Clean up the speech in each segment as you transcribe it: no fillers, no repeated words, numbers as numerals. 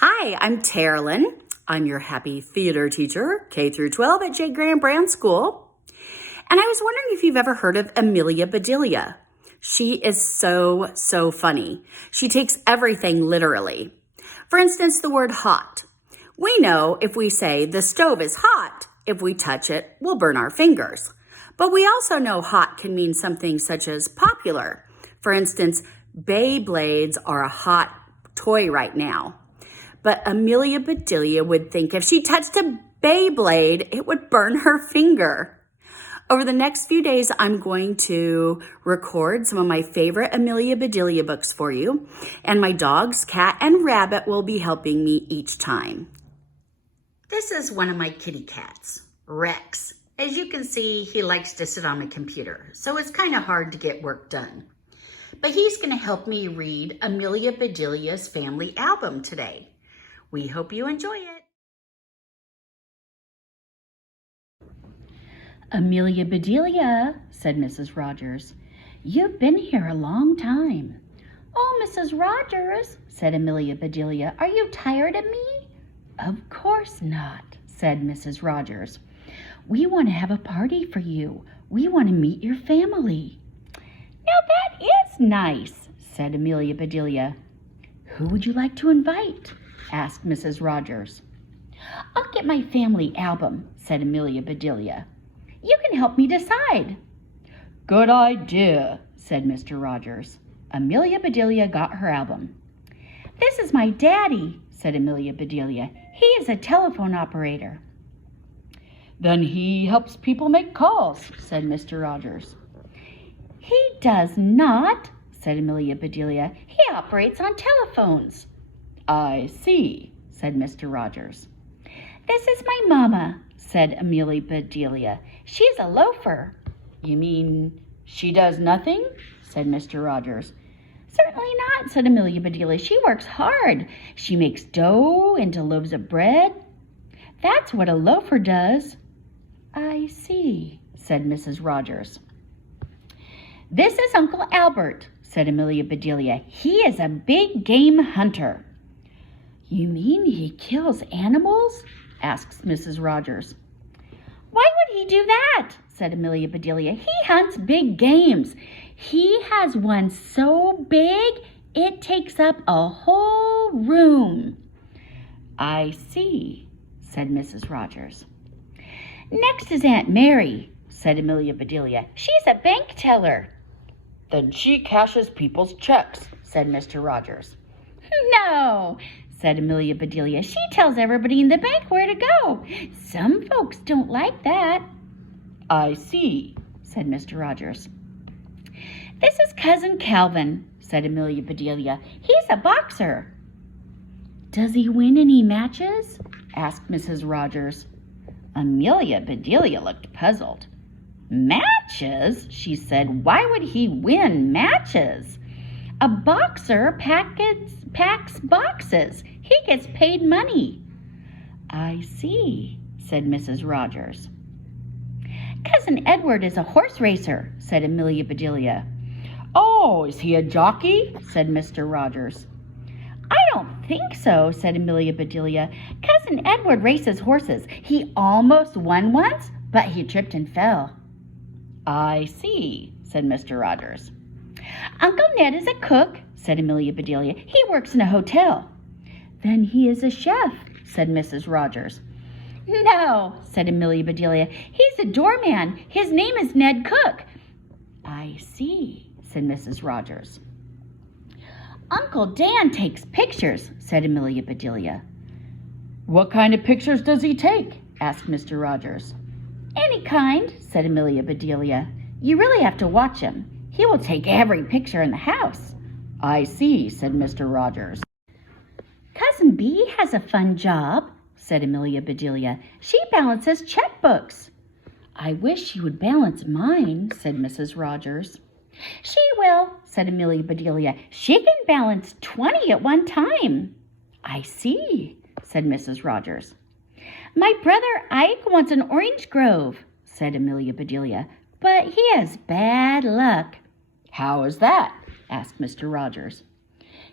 Hi, I'm Terilyn. I'm your happy theater teacher, K through 12 at J. Graham Brand School. And I was wondering if you've ever heard of Amelia Bedelia. She is so funny. She takes everything literally. For instance, the word hot. We know if we say the stove is hot, if we touch it, we'll burn our fingers. But we also know hot can mean something such as popular. For instance, Beyblades are a hot toy right now. But Amelia Bedelia would think if she touched a Beyblade, it would burn her finger. Over the next few days, I'm going to record some of my favorite Amelia Bedelia books for you, and my dogs, Cat and Rabbit, will be helping me each time. This is one of my kitty cats, Rex. As you can see, he likes to sit on a computer, so it's kind of hard to get work done. But he's going to help me read Amelia Bedelia's family album today. We hope you enjoy it. Amelia Bedelia, said Mrs. Rogers, you've been here a long time. Oh, Mrs. Rogers, said Amelia Bedelia, are you tired of me? Of course not, said Mrs. Rogers. We want to have a party for you. We want to meet your family. Now that is nice, said Amelia Bedelia. Who would you like to invite? Asked Mrs. Rogers. I'll get my family album, said Amelia Bedelia. You can help me decide. Good idea, said Mr. Rogers. Amelia Bedelia got her album. This is my daddy, said Amelia Bedelia. He is a telephone operator. Then he helps people make calls, said Mr. Rogers. He does not, said Amelia Bedelia. He operates on telephones. I see, said Mr. Rogers. This is my mama, said Amelia Bedelia. She's a loafer. You mean she does nothing? Said Mr. Rogers. Certainly not, said Amelia Bedelia. She works hard. She makes dough into loaves of bread. That's what a loafer does. I see, said Mrs. Rogers. This is Uncle Albert, said Amelia Bedelia. He is a big game hunter. You mean he kills animals? Asks Mrs. Rogers. Why would he do that? Said Amelia Bedelia. He hunts big games. He has one so big it takes up a whole room. I see, said Mrs. Rogers. Next is Aunt Mary, said Amelia Bedelia. She's a bank teller. Then she cashes people's checks, said Mr. Rogers. No, said Amelia Bedelia. She tells everybody in the bank where to go. Some folks don't like that. I see, said Mr. Rogers. This is Cousin Calvin, said Amelia Bedelia. He's a boxer. Does he win any matches? Asked Mrs. Rogers. Amelia Bedelia looked puzzled. Matches? She said. Why would he win matches? A boxer packs boxes. He gets paid money. I see, said Mrs. Rogers. Cousin Edward is a horse racer, said Amelia Bedelia. Oh, is he a jockey? said Mr. Rogers. I don't think so, said Amelia Bedelia. Cousin Edward races horses. He almost won once, but he tripped and fell. I see, said Mr. Rogers. Uncle Ned is a cook, said Amelia Bedelia. He works in a hotel. Then he is a chef, said Mrs. Rogers. No, said Amelia Bedelia. He's a doorman. His name is Ned Cook. I see, said Mrs. Rogers. Uncle Dan takes pictures, said Amelia Bedelia. What kind of pictures does he take? asked Mr. Rogers. Any kind, said Amelia Bedelia. You really have to watch him. He will take every picture in the house. I see, said Mr. Rogers. Cousin Bee has a fun job, said Amelia Bedelia. She balances checkbooks. I wish she would balance mine, said Mrs. Rogers. She will, said Amelia Bedelia. She can balance 20 at one time. I see, said Mrs. Rogers. My brother Ike wants an orange grove, said Amelia Bedelia, but he has bad luck. How is that? asked Mr. Rogers.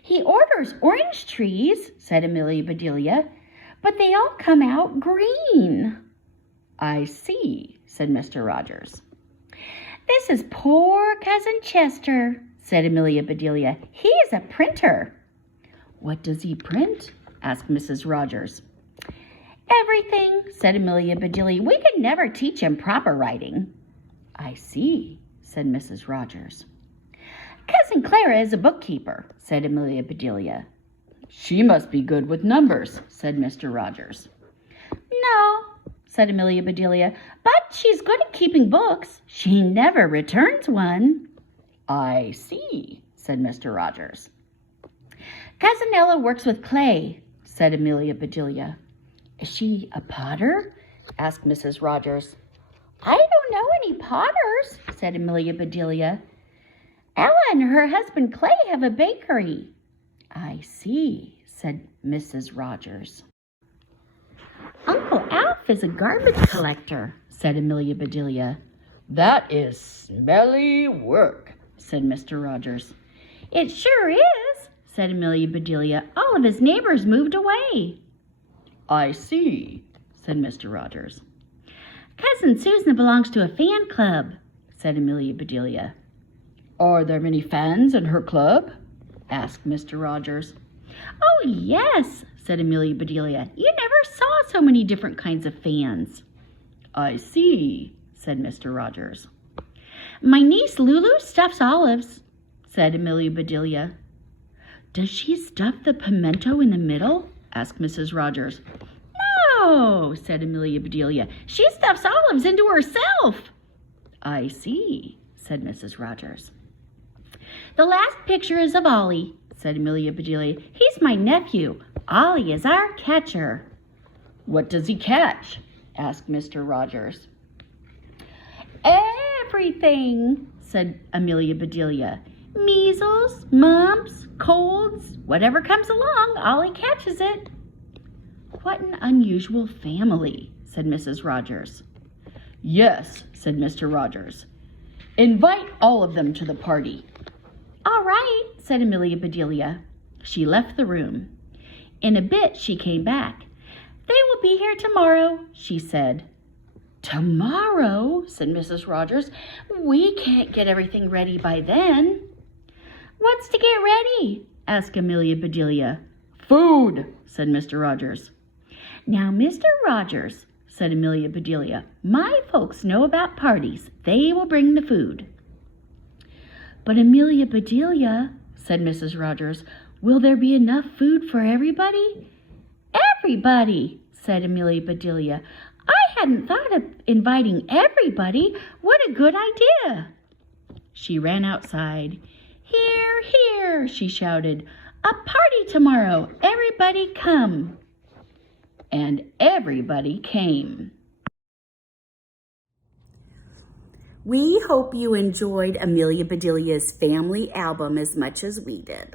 He orders orange trees, said Amelia Bedelia, but they all come out green. I see, said Mr. Rogers. This is poor Cousin Chester, said Amelia Bedelia. He is a printer. What does he print? Asked Mrs. Rogers. Everything, said Amelia Bedelia. We could never teach him proper writing. I see, said Mrs. Rogers. Cousin Clara is a bookkeeper, said Amelia Bedelia. She must be good with numbers, said Mr. Rogers. No, said Amelia Bedelia, but she's good at keeping books. She never returns one. I see, said Mr. Rogers. Cousin Ella works with clay, said Amelia Bedelia. Is she a potter? Asked Mrs. Rogers. I don't know any potters, said Amelia Bedelia. Ella and her husband Clay have a bakery. I see, said Mrs. Rogers. Uncle Alf is a garbage collector, said Amelia Bedelia. That is smelly work, said Mr. Rogers. It sure is, said Amelia Bedelia. All of his neighbors moved away. I see, said Mr. Rogers. Cousin Susan belongs to a fan club, said Amelia Bedelia. Are there many fans in her club? Asked Mr. Rogers. Oh, yes, said Amelia Bedelia. You never saw so many different kinds of fans. I see, said Mr. Rogers. My niece Lulu stuffs olives, said Amelia Bedelia. Does she stuff the pimento in the middle? Asked Mrs. Rogers. No, said Amelia Bedelia. She stuffs olives into herself. I see, said Mrs. Rogers. The last picture is of Ollie, said Amelia Bedelia. He's my nephew. Ollie is our catcher. What does he catch? Asked Mr. Rogers. Everything, said Amelia Bedelia. Measles, mumps, colds, whatever comes along, Ollie catches it. What an unusual family, said Mrs. Rogers. Yes, said Mr. Rogers. Invite all of them to the party. All right, said Amelia Bedelia. She left the room. In a bit she came back. They will be here tomorrow, she said. Tomorrow, said Mrs. Rogers. We can't get everything ready by then. What's to get ready? Asked Amelia Bedelia. Food, said Mr. Rogers. Now, Mr. Rogers, said Amelia Bedelia, my folks know about parties. They will bring the food. But Amelia Bedelia, said Mrs. Rogers, will there be enough food for everybody? Everybody, said Amelia Bedelia. I hadn't thought of inviting everybody. What a good idea. She ran outside. Here, here, she shouted. A party tomorrow. Everybody come. And everybody came. We hope you enjoyed Amelia Bedelia's family album as much as we did.